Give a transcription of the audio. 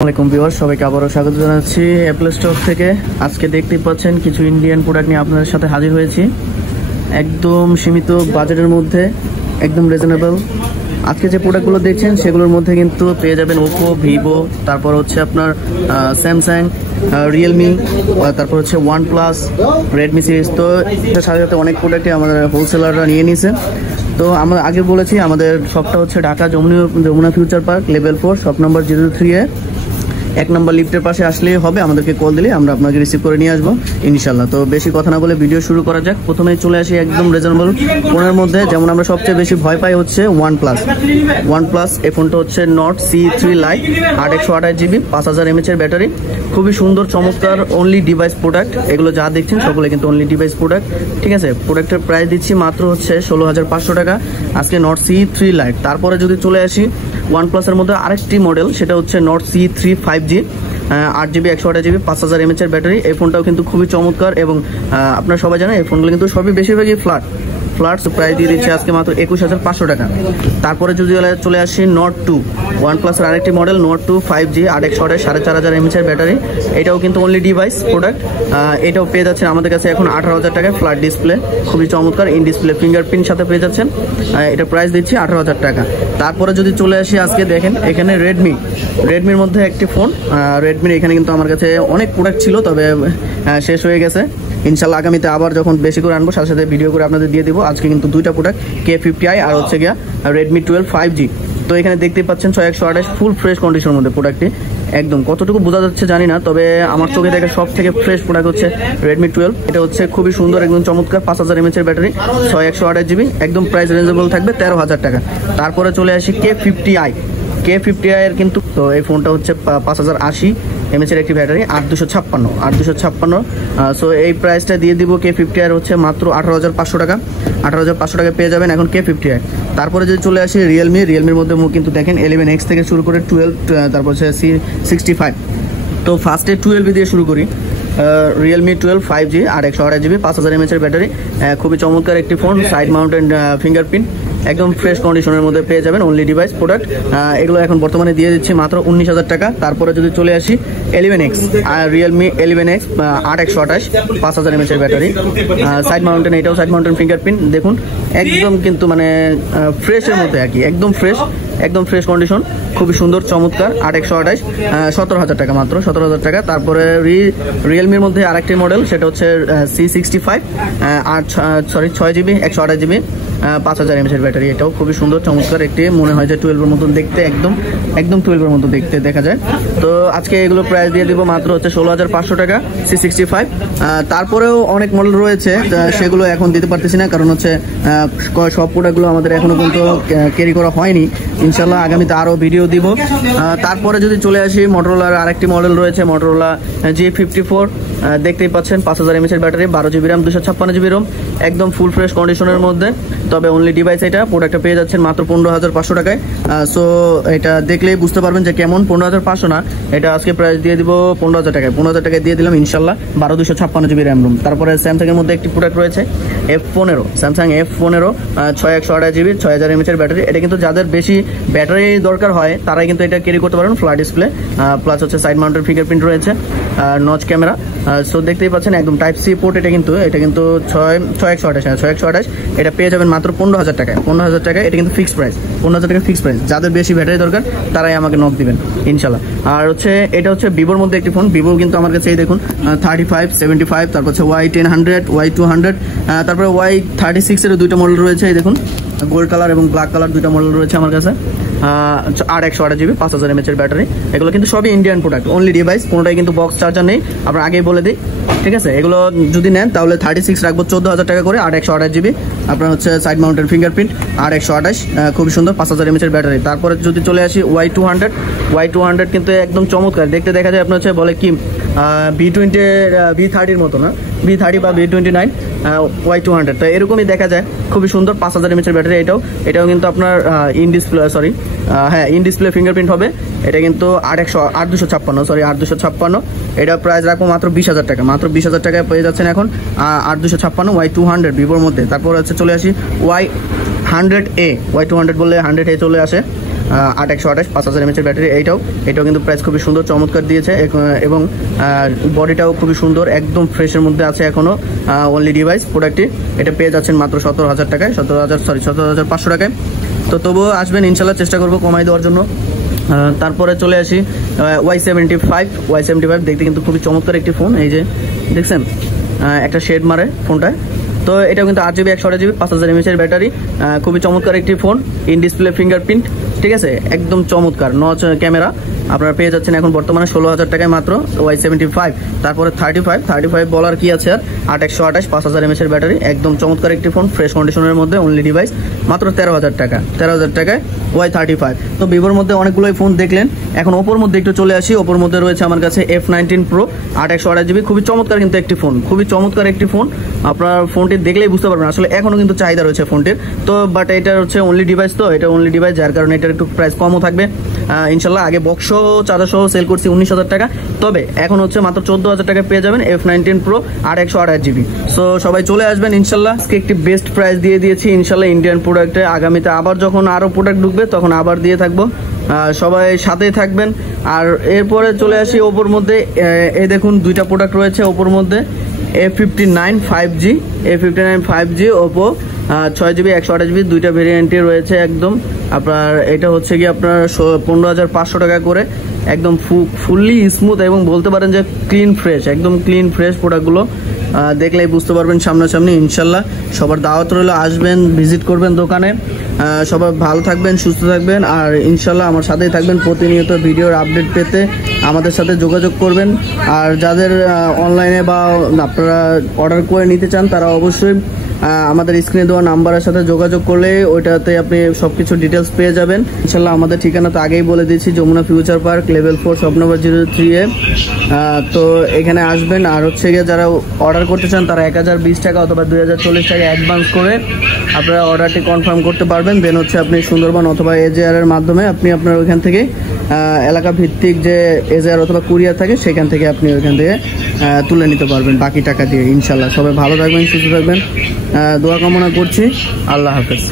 আসসালামু আলাইকুম ভিউয়ার্স, সবাইকে আবারও স্বাগত জানাচ্ছি অ্যাপল স্টোর থেকে। আজকে দেখতেই পাচ্ছেন কিছু ইন্ডিয়ান প্রোডাক্ট নিয়ে আপনাদের সাথে হাজির হয়েছি, একদম সীমিত বাজেটের মধ্যে, একদম রিজনেবল। আজকে যে প্রোডাক্টগুলো দেখছেন সেগুলোর মধ্যে কিন্তু পেয়ে যাবেন ওপো, ভিভো, তারপর হচ্ছে আপনার স্যামসাং, রিয়েলমি, তারপর হচ্ছে ওয়ানপ্লাস, রেডমি সিরিজ। তো এটার সাথে সাথে অনেক প্রোডাক্টই আমাদের হোলসেলাররা নিয়ে নিয়েছে। তো আমরা আগে বলেছি আমাদের শপটা হচ্ছে Dhaka Jamuna future park level 4, shop number 03-এ 1 নম্বর লিফটের পাশে আসলেই হবে। আমাদেরকে কল দিলে আমরা আপনাকে রিসিভ করে নিয়ে আসবো ইনশাল্লাহ। তো বেশি কথা না বলে ভিডিও শুরু করা যাক। প্রথমেই চলে আসি একদম রিজনেবল ফোনের মধ্যে। যেমন আমরা সবচেয়ে বেশি ভয় পাই হচ্ছে ওয়ানপ্লাস। এই ফোনটা হচ্ছে not C3 light, 8/128 GB, 5000 mAh এর ব্যাটারি। খুবই সুন্দর চমৎকার অনলি ডিভাইস প্রোডাক্ট। এগুলো যা দেখছেন সকলে কিন্তু অনলি ডিভাইস প্রোডাক্ট, ঠিক আছে। প্রোডাক্টের প্রাইস দিচ্ছি মাত্র হচ্ছে 16500 টাকা আজকে নট C3 লাইট। তারপরে যদি চলে আসি ওয়ানপ্লাসের মধ্যে আরেকটি মডেল, সেটা হচ্ছে not C3 5G, 8GB, 128 GB, 5000 mAh এর ব্যাটারি। এই ফোনটাও কিন্তু খুবই চমৎকার এবং আপনারা সবাই জানেন এই ফোনগুলো কিন্তু সবই বেশিরভাগই ফ্ল্যাট প্রাইস দিয়ে দিচ্ছে আজকে মাত্র 21500 টাকা। তারপরে যদি চলে আসি নট 2, ওয়ানপ্লাসের আরেকটি মডেল নট 2 5G, 8/128, 4500 mAh এর ব্যাটারি। এটাও কিন্তু অনলি ডিভাইস প্রোডাক্ট। এটাও পেয়ে যাচ্ছেন আমাদের কাছে এখন 18000 টাকায়, ফ্ল্যাট ডিসপ্লে, খুবই চমৎকার, ইন ডিসপ্লে ফিঙ্গারপ্রিন্ট সাথে পেয়ে যাচ্ছেন। এটা প্রাইস দিচ্ছি 18000 টাকা। তারপরে যদি চলে আসি আজকে দেখেন এখানে রেডমির মধ্যে একটি ফোন। রেডমির এখানে কিন্তু আমার কাছে অনেক প্রোডাক্ট ছিল, তবে শেষ হয়ে গেছে। ইনশাল্লাহ আগামীতে আবার যখন বেশি করে আনবো সাথে সাথে ভিডিও করে আপনাদের দিয়ে দিব। আজকে কিন্তু দুইটা প্রোডাক্ট, K50i আর হচ্ছে গিয়া রেডমি 12 5G। তো এখানে দেখতেই পাচ্ছেন 6128 ফুল ফ্রেশ কন্ডিশনের মধ্যে প্রোডাক্টটি। একদম কতটুকু বোঝা যাচ্ছে জানি না, তবে আমার চোখে দেখা সব থেকে ফ্রেশ প্রোডাক্ট হচ্ছে রেডমি 12। এটা হচ্ছে খুবই সুন্দর, একদম চমৎকার, 5000 mAh এর ব্যাটারি, 6128 GB, একদম প্রাইস রিজনেবল থাকবে 13000 টাকা। তারপরে চলে আসি K50i এর কিন্তু, তো এই ফোনটা হচ্ছে 5080 mAh এর একটি ব্যাটারি, 8256। সো এই প্রাইসটা দিয়ে দিব K50i এর হচ্ছে মাত্র 18500 টাকা। 18500 টাকা পেয়ে যাবেন এখন K50i। তারপরে যদি চলে আসি রিয়েলমির মধ্যে কিন্তু দেখেন 11X থেকে শুরু করে 12, তারপর হচ্ছে C65। তো ফার্স্টে 12 দিয়ে শুরু করি। রিয়েলমি 12 5G, 8/128 GB, 5000 mAh এর ব্যাটারি, খুবই চমৎকার একটি ফোন, সাইড মাউন্টেড ফিঙ্গারপ্রিন্ট, একদম ফ্রেশ কন্ডিশনের মধ্যে পেয়ে যাবেন, অনলি ডিভাইস প্রোডাক্ট। এগুলো এখন বর্তমানে দিয়ে দিচ্ছি মাত্র 19000 টাকা। তারপরে যদি চলে আসি 11X, রিয়েলমি 11X, 8/128, 5000 mAh এর ব্যাটারি, সাইড মাউন্টেন, এটাও সাইড মাউন্টেন ফিঙ্গারপ্রিন্ট। দেখুন একদম কিন্তু মানে ফ্রেশের মধ্যে আর কি, একদম ফ্রেশ কন্ডিশন, খুবই সুন্দর চমৎকার, 8/128, 17000 টাকা মাত্র, 17000 টাকা। তারপরে রিয়েলমির মধ্যে আরেকটি মডেল, সেটা হচ্ছে C65, 6GB, 128 GB, 5000 mAh এর ব্যাটারি। এটাও খুবই সুন্দর চমৎকার একটি, মনে হয় যে 12-এর মতন দেখতে, একদম 12-এর মতো দেখতে দেখা যায়। তো আজকে এগুলো প্রাইস দিয়ে দিব মাত্র হচ্ছে 16500 টাকা C65। তারপরেও অনেক মডেল রয়েছে, সেগুলো এখন দিতে পারতেছি না, কারণ হচ্ছে সব প্রোডাক্টগুলো আমাদের এখনো পর্যন্ত ক্যারি করা হয়নি। ইনশাল্লাহ আগামীতে আরও ভিডিও দিব। তারপরে যদি চলে আসি মোটরোলার আরেকটি মডেল রয়েছে, মোটরোলা G54, দেখতেই পাচ্ছেন 5000 mAh এর battery, 12GB RAM, 256GB ROM, একদম ফুল ফ্রেশ কন্ডিশনের মধ্যে, তবে অনলি ডিভাইস। এটা প্রোডাক্টটা পেয়ে যাচ্ছেন মাত্র 15500 টাকায়। সো এটা দেখলেই বুঝতে পারবেন যে কেমন। 15500 না, এটা আজকে প্রাইস দিয়ে দিব 15000 টাকায়। 15000 টাকায় দিয়ে দিলাম ইনশাল্লাহ, 256GB RAM ROM। তারপরে স্যামসাং এর মধ্যে একটি প্রোডাক্ট রয়েছে F15, Samsung F15, 6128 GB, 6000 mAh এর ব্যাটারি। এটা কিন্তু যাদের বেশি ব্যাটারি দরকার হয় তারাই কিন্তু এটা ক্যারি করতে পারেন, ফ্ল্যাট ডিসপ্লে, প্লাস হচ্ছে সাইড মাউন্টেড ফিঙ্গারপ্রিন্ট রয়েছে, নচ ক্যামেরা। সো দেখতেই পাচ্ছেন একদম টাইপ সি পোর্ট। এটা কিন্তু 6128, এটা পেয়ে যাবেন মাত্র 15000 টাকায়। 15000 টাকায় এটা কিন্তু ফিক্সড প্রাইস, 15000 টাকা ফিক্সড প্রাইস। যাদের বেশি ব্যাটারি দরকার তারাই আমাকে নক দিবেন ইনশাল্লাহ। আর হচ্ছে এটা হচ্ছে ভিভোর মধ্যে একটি ফোন, ভিভো কিন্তু আমার কাছে এই দেখুন 35, 75, তারপর হচ্ছে Y1000, Y200, তারপরে Y36 এর দুইটা মডেল রয়েছে। এই দেখুন গোল্ড কালার এবং ব্ল্যাক কালার দুইটা মডেল রয়েছে আমার কাছে, 8/128 GB, 5000 mAh এর ব্যাটারি। এগুলো কিন্তু সবই ইন্ডিয়ান প্রোডাক্ট, অনলি ডিভাইস, কোনোটাই কিন্তু বক্স চার্জার নেই, আমরা আগেই বলে দিই, ঠিক আছে। এগুলো যদি নেন তাহলে 36 রাখবো 14000 টাকা করে, 8/128 GB, আপনার হচ্ছে সাইড মাউন্টেড ফিঙ্গারপ্রিন্ট, 8/128, খুবই সুন্দর, 5000 mAh এর ব্যাটারি। তারপরে যদি চলে আসি Y200 কিন্তু একদম চমৎকার দেখতে, দেখা যায় আপনার হচ্ছে বলে কি V30-র মতো না, V30 বা V29, Y200, তো এরকমই দেখা যায়, খুবই সুন্দর, 5000 mAh এর ব্যাটারি। এটাও কিন্তু আপনার ইন ডিসপ্লে ফিঙ্গারপ্রিন্ট হবে। এটা কিন্তু 8256, এটা প্রাইস রাখবো মাত্র 20000 টাকা, মাত্র 20000 টাকায় পেয়ে যাচ্ছেন এখন 8256 Y200 ভিভোর মধ্যে। তারপর হচ্ছে চলে আসি Y100A, Y200 বললে 100A চলে আসে। 8128 5000 mAh ব্যাটারি। এটাও কিন্তু প্রাইস খুবই সুন্দর চমৎকার দিয়েছে এবং বডিটাও খুবই সুন্দর, একদম ফ্রেশের মধ্যে আছে এখনো। অনলি ডিভাইস প্রোডাক্টটি এটা পেয়ে যাচ্ছেন মাত্র 17,000 টাকায়, 17,500 টাকায়। তো তবুও আসবেন, ইনশাল্লাহ চেষ্টা করবো কমাই দেওয়ার জন্য। তারপরে চলে আসি Y75 দেখতে কিন্তু খুবই চমৎকার একটি ফোন। এই যে দেখছেন একটা শেড মারে ফোনটায়। তো এটাও কিন্তু 8GB 128GB 5000 mAh ব্যাটারি, খুবই চমৎকার একটি ফোন। ইন ডিসপ্লে ফিঙ্গারপ্রিন্ট, ঠিক আছে, একদম চমৎকার নচ ক্যামেরা। আপনারা পেয়ে যাচ্ছেন এখন বর্তমানে 16,000 টাকায় মাত্র Y75। তারপরে 35 বলার কি আছে আর, 8128 5000 mAh ব্যাটারি, একদম চমৎকার একটি ফোন, ফ্রেশ কন্ডিশনের মধ্যে, অনলি ডিভাইস মাত্র 13,000 টাকায় Y35। তো ভিভোর মধ্যে অনেকগুলোই ফোন দেখলেন, এখন ওপোর মধ্যে একটু চলে আসি। ওপোর মধ্যে রয়েছে আমার কাছে F19 Pro 8128GB, খুবই চমৎকার কিন্তু একটি ফোন, খুবই চমৎকার একটি ফোন। আপনার ফোনটি দেখলেই বুঝতে পারবেন আসলে এখনো কিন্তু চাহিদা রয়েছে ফোনটির। তো বাট এটা হচ্ছে অনলি ডিভাইস, তো এটা অনলি ডিভাইস, যার কারণে এটার একটু প্রাইস কমও থাকবে ইনশাল্লাহ। আগে বক্স চার্জার সহ সেল করছি 19,000 টাকা, তবে এখন হচ্ছে মাত্র 14,000 টাকা পেয়ে যাবেন F19 Pro 8128GB। সো সবাই চলে আসবেন ইনশাল্লাহ। আজকে একটি বেস্ট প্রাইস দিয়ে দিয়েছি ইনশাল্লাহ ইন্ডিয়ান প্রোডাক্টে। আগামীতে আবার যখন আরো প্রোডাক্ট ঢুকবে তখন আবার দিয়ে থাকবো, সবাই সাথেই থাকবেন। আর এরপরে চলে আসি ওপোর মধ্যে। এই দেখুন দুইটা প্রোডাক্ট রয়েছে ওপোর মধ্যে, A59 5G Oppo 6GB 128GB, দুইটা ভেরিয়েন্টই রয়েছে একদম। আপনার এটা হচ্ছে কি আপনার 15,500 টাকা করে, একদম ফুললি স্মুথ এবং বলতে পারেন যে ক্লিন ফ্রেশ, একদম ক্লিন ফ্রেশ প্রোডাক্টগুলো দেখলেই বুঝতে পারবেন সামনাসামনি। ইনশাল্লাহ সবার দাওয়াত রইল, আসবেন, ভিজিট করবেন দোকানে। সবাই ভালো থাকবেন, সুস্থ থাকবেন, আর ইনশাল্লাহ আমার সাথেই থাকবেন। প্রতিনিয়ত ভিডিওর আপডেট পেতে আমাদের সাথে যোগাযোগ করবেন। আর যাদের অনলাইনে বা আপনারা অর্ডার করে নিতে চান তারা অবশ্যই আমাদের স্ক্রিনে দেওয়া নাম্বারের সাথে যোগাযোগ করলে ওইটাতে আপনি সবকিছু ডিটেলস পেয়ে যাবেন ইনশাল্লাহ। আমাদের ঠিকানা তো আগেই বলে দিয়েছি, Jamuna future park level 4 shop number 03A। তো এখানে আসবেন। আর হচ্ছে গিয়ে যারা অর্ডার করতে চান তারা 1020 টাকা অথবা 2040 টাকা অ্যাডভান্স করে আপনারা অর্ডারটি কনফার্ম করতে পারবেন। দেন হচ্ছে আপনি সুন্দরবন অথবা AJR এর মাধ্যমে আপনি আপনার ওইখান থেকে এলাকা ভিত্তিক যে AJR অথবা কুরিয়ার থাকে সেখান থেকে আপনি ওইখান থেকে তুলে নিতে পারবেন বাকি টাকা দিয়ে ইনশাল্লাহ। সবাই ভালো থাকবেন, সুস্থ থাকবেন, দোয়া কামনা করছি। আল্লাহ হাফেজ।